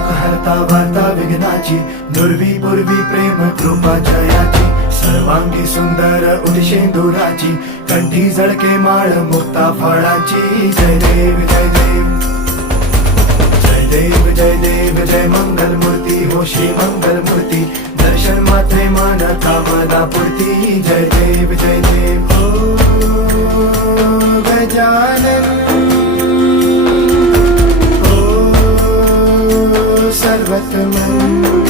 सुख हरता वार्ता विघ्नाची, दुर्वी पूर्वी प्रेम कृपा जयाची, सर्वांगी सुंदर उदिशेंदुराची, कंठी झळके माळ मुक्ता फळाची. जय देव जय देव जय देव जय देव जय मंगल मूर्ती हो श्री मंगल मूर्ती, दर्शन मात्रे मान कामना पूर्ती. जय देव जय देव हो गजानन हो सर्वतमन.